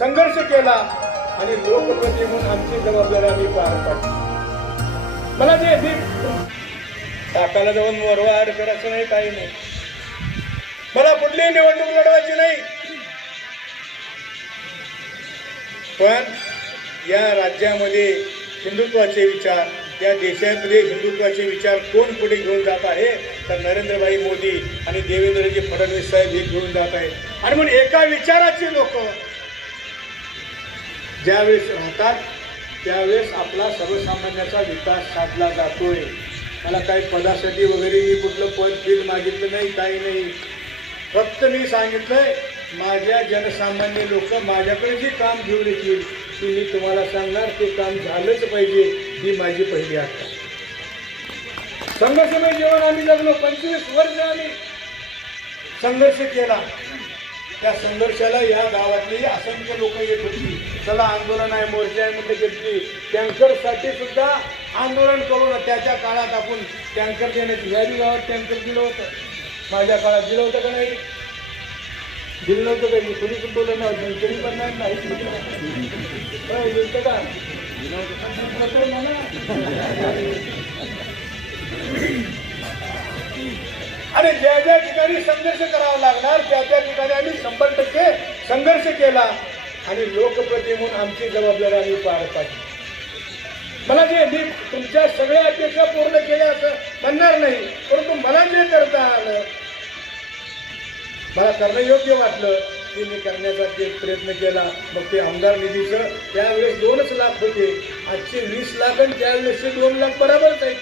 संघर्ष केला आणि लोकप्रती म्हणून आमची जबाबदारी आम्ही पार पाडली. मला जे काकाला जाऊन वरवा आड करायचं नाही, काही नाही. मला कुठलीही निवडणूक लढवायची नाही. पण या राज्यामध्ये हिंदुत्वाचे विचार, या देशामध्ये हिंदुत्वाचे विचार कोण पुढे घेऊन जात आहे तर नरेंद्रभाई मोदी आणि देवेंद्रजी फडणवीस साहेब हे घेऊन जात आहेत. आणि म्हणून एका विचाराची लोक ज्यावेळेस राहतात त्यावेळेस आपला सर्वसामान्याचा विकास साधला जातोय. मला काही पदासाठी वगैरे मी कुठलं पद बिल मागितलं नाही, काही नाही. फक्त मी सांगितलंय माझ्या जनसामान्य लोक माझ्याकडे जे काम घेऊन येतील ते मी तुम्हाला सांगणार, ते काम झालंच पाहिजे, ही माझी पहिली आशा. संघर्षमय जीवन आम्ही जगलो. 25 वर्ष आम्ही संघर्ष केला. त्या संघर्षाला या गावातली असंख्य लोक येत होती. चला आंदोलन आहे, मोर्चा आहे म्हणजे घेतली. टँकरसाठी सुद्धा आंदोलन करून त्याच्या काळात आपण टँकर देण्याची यादी गावात टँकर दिलं होतं. माझ्या काळात दिलं होतं का नाही? दिलं नव्हतं काही. कोणी सुद्धा नाही, तरी पण नाही दिलं का? आणि ज्या ज्या ठिकाणी संघर्ष करावा लागणार त्या त्या ठिकाणी आम्ही 100% संघर्ष केला आणि लोकप्रती म्हणून आमची जबाबदारी आम्ही पार पाडली. मला जे मी तुमच्या सगळ्या अपेक्षा पूर्ण केल्या असं म्हणणार नाही, परंतु मला जे करता आलं, मला करणं योग्य वाटलं ते मी करण्याचा ते प्रयत्न केला. मग ते आमदार निधीचं त्यावेळेस 2 लाख होते, आजचे 20 लाख आणि त्यावेळेसचे 2 लाख बरोबरच आहेत.